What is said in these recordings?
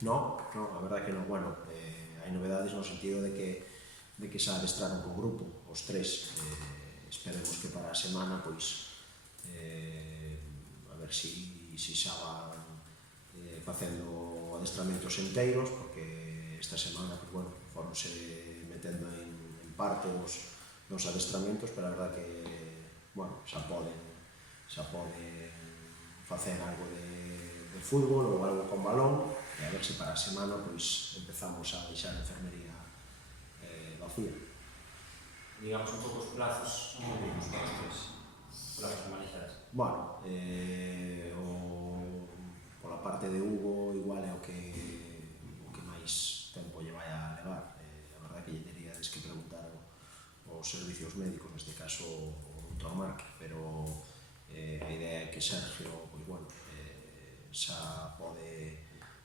No, a verdade que non. Bueno, hai novedades no sentido de que xa adestraron co grupo, os tres. Esperemos que para a semana, pois, a ver si xa van facendo adestramentos enteiros, porque esta semana, pues, bueno, foronse metendo en parte nos adestramentos, pero a verdade que, bueno, xa poden facer algo de fútbol ou algo con balón, e a ver se para a semana, pois, empezamos a deixar a enfermería vacía. Digamos un pouco os plazos son moi bons para os tres, plazos humanitarios. Bueno, pola parte de Hugo igual é o que máis tempo lle vai a levar. A verdade que lle teríades que preguntar aos servicios médicos, neste caso o Dr. Marque, pero a idea é que Sergio, pois, bueno, xa pode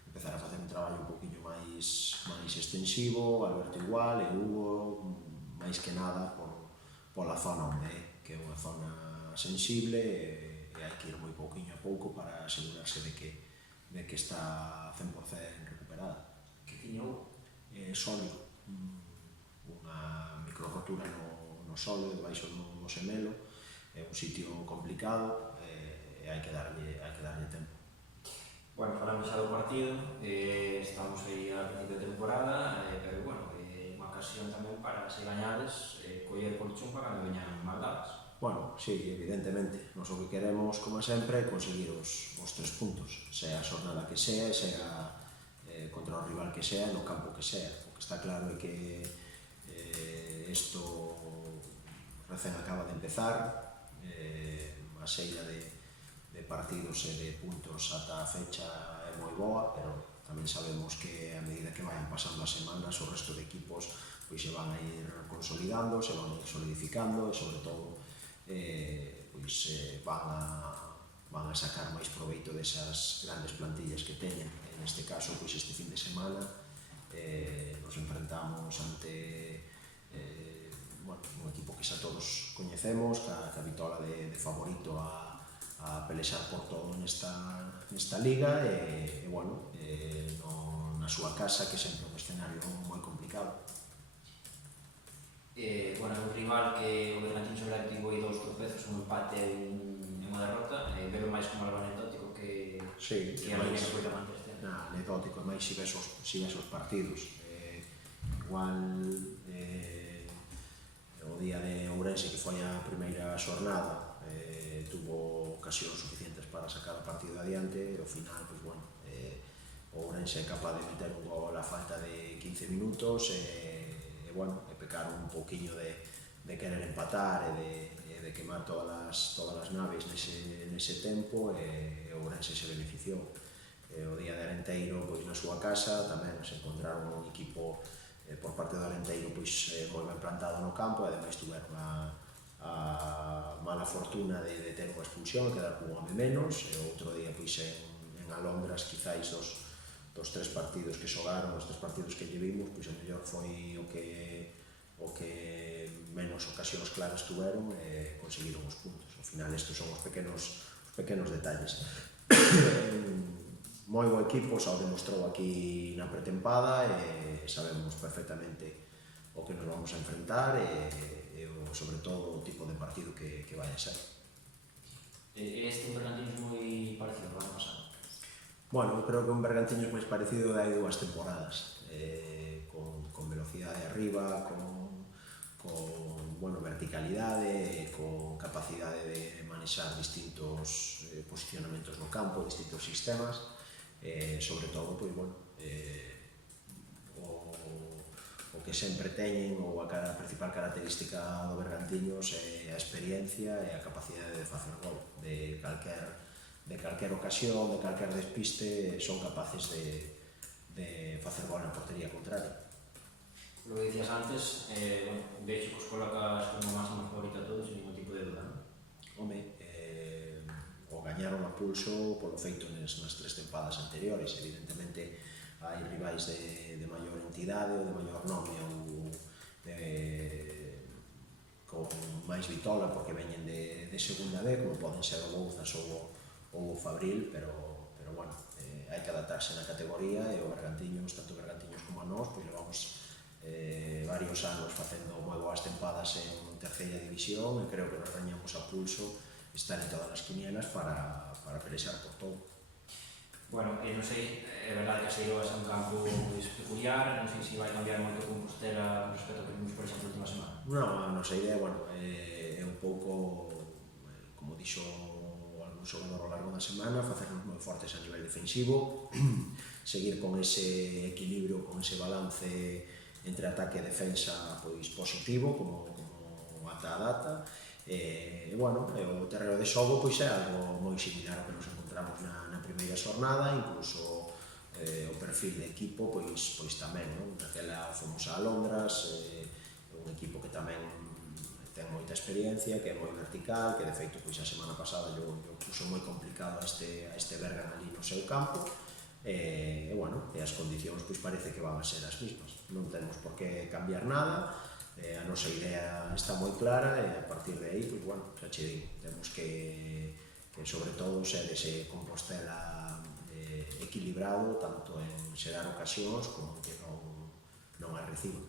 empezar a facer un traballo un poquinho máis extensivo, Alberto igual, e Hugo máis que nada pola zona onde é, que é unha zona sensible, e hai que ir moi pouquiño a pouco para asegurarse de que está 100% recuperada. Que tiña Hugo? Sólido, unha microrotura no solo, debaixo do semelo, é un sitio complicado, e hai que darlle tempo. Bueno, falamos xa do partido, estamos aí a principio de temporada, pero bueno, unha ocasión tamén para, se gañades, coller colchón para que veñan mal dadas. Bueno, sí, evidentemente. Nos o que queremos, como sempre, é conseguir os 3 puntos, sea a xornada que sea, contra o rival que sea, no campo que sea. O que está claro é que isto recén acaba de empezar, a xeira de partidos e de puntos ata a fecha é moi boa, pero tamén sabemos que a medida que vayan pasando as semanas, o resto de equipos pois se van a ir consolidando, se van a ir solidificando, e sobre todo van a sacar máis proveito desas grandes plantillas que teñen. Neste caso, pois este fin de semana nos enfrentamos ante un equipo que xa todos coñecemos, ca vitola de favorito a pelexar por todo nesta liga, e bueno, na súa casa, que sempre é un escenario moi complicado. Bueno, un rival que o Bergantiños Sobre tivo aí 2 tropezos, un empate e unha derrota, velo máis como algo anecdótico que a línea que foi tamante este ano. Anecdótico, e máis si ves os partidos. Igual o día de Ourense, que foi a primeira xornada, tuvo ocasións suficientes para sacar o partido adiante, e ao final, pois, bueno, o Ourense é capaz de meter un gol a falta de 15 minutos, e bueno, pecaron un pouquiño de querer empatar e de quemar todas as naves nese tempo, e o Ourense se beneficiou. O día de Arenteiro, pois, na súa casa tamén se encontraron un equipo por parte do Arenteiro, pois, moi ben plantado no campo, e ademais tuveron a mala fortuna de ter unha expulsión e quedar cun home menos, e outro día, pois, en Alondras, quizáis dos 3 partidos que xogaron, os 3 partidos que lle vimos, pois o mellor foi o que menos ocasións claras tuveron, e conseguiron os puntos. Ao final, estes son os pequenos detalles. Moi bo equipo, xa o demostrou aquí na pretempada, e sabemos perfectamente o que nos vamos a enfrentar, e sobre todo o tipo de partido que vai a ser. Este Bergantiños moi parecido ao ano pasado? Bueno, eu creo que un Bergantiños máis parecido de hai 2 temporadas, con velocidade arriba, con verticalidade, con capacidade de manexar distintos posicionamentos no campo, distintos sistemas, sobre todo, pois, bueno, o que sempre teñen, ou a principal característica do Bergantiños é a experiencia e a capacidade de facer gol. De calquer ocasión, de calquer despiste, son capaces de facer gol na portería contraria. Lo que dicías antes, vexo que os colocas como máxima favorita a todos, sin ningún tipo de duda, non? Home, o gañaron a pulso polo feito nas 3 tempadas anteriores. Evidentemente, hai rivais de maior entidade ou de maior nome, ou con máis vitola, porque veñen de segunda B, como poden ser o Bouzas ou o Fabril, pero bueno, hai que adaptarse na categoría e o Bergantiños, tanto Bergantiños como a nós, pois levamos varios anos facendo moi boas tempadas en terceira división e creo que nos rañamos a pulso estar en todas as quinielas para pelexar por todo. Bueno, non sei, é verdade que a Seiroa é un campo peculiar, non sei se vai cambiar moito Compostela respecto ao que vimos, por exemplo, a última semana. Non, a nosa idea, bueno, é un pouco, como dixo algún xogador ao largo da semana, facernos moi fortes a nivel defensivo, seguir con ese equilibrio, con ese balance entre ataque e defensa pois positivo, como ata a data, e o terreo de xogo pois é algo moi similar ao que nos encontramos na primeira xornada, incluso o perfil de equipo pois tamén, non? Naquela fomos a Londras, un equipo que tamén ten moita experiencia, que é moi vertical, que de feito pois a semana pasada yo puso moi complicado a este Bergan ali no seu campo, e as condicións pois parece que van a ser as mismas. Non temos por que cambiar nada, a nosa idea está moi clara e a partir de aí, pois xa che digo, temos que sobre todo ser ese Compostela equilibrado, tanto en xerar ocasións como que non as reciba.